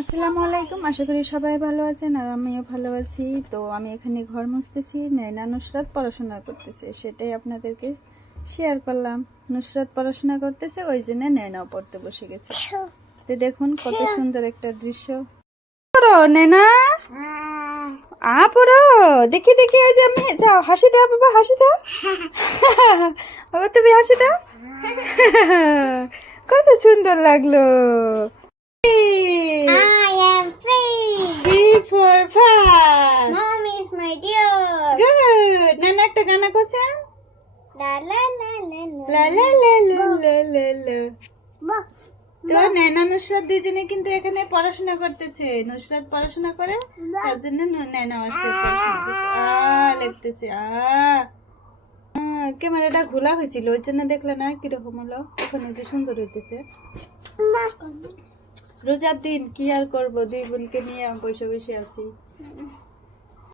আসসালামু আলাইকুম, আশা করি সবাই ভালো আছেন আর আমিও ভালো আছি। তো আমি এখানে ঘর মুছতেছি, নাইনা নুসরাত পড়াশোনা করতেছে, সেটাই আপনাদেরকে শেয়ার করলাম। নুসরাত পড়াশোনা করতেছে, ওই জন্য নাইনাও পড়তে বসে গেছে। তো দেখুন কত সুন্দর একটা দৃশ্য। পড়ো নাইনা, পড়ো, দেখি দেখি, এই যে আমি, যাও হাসি দাও বাবা, হাসি দাও বাবা, তুমি হাসি দাও কত সুন্দর লাগলো। I am free. Free for fun. Mom is my dear. Good. নানা একটা গান করছে। La la la la লা লা লা লা লা লা লা। la. তো নানা নুসরাত দুজনে কিন্তু এখানে পড়াশোনা করতেছে। নুসরাত পড়াশোনা করে, তার জন্য নানা আসছে পড়াশোনা করতে। লিখতেছে ক্যামেরাটা খোলা হয়েছিল, ওই জন্য দেখলে না কিরকম হলো। ওখানে যে সুন্দর হইতেছে। রোজার দিন কি আর করবো, দুই বোনকে নিয়ে বসে বসে আছি।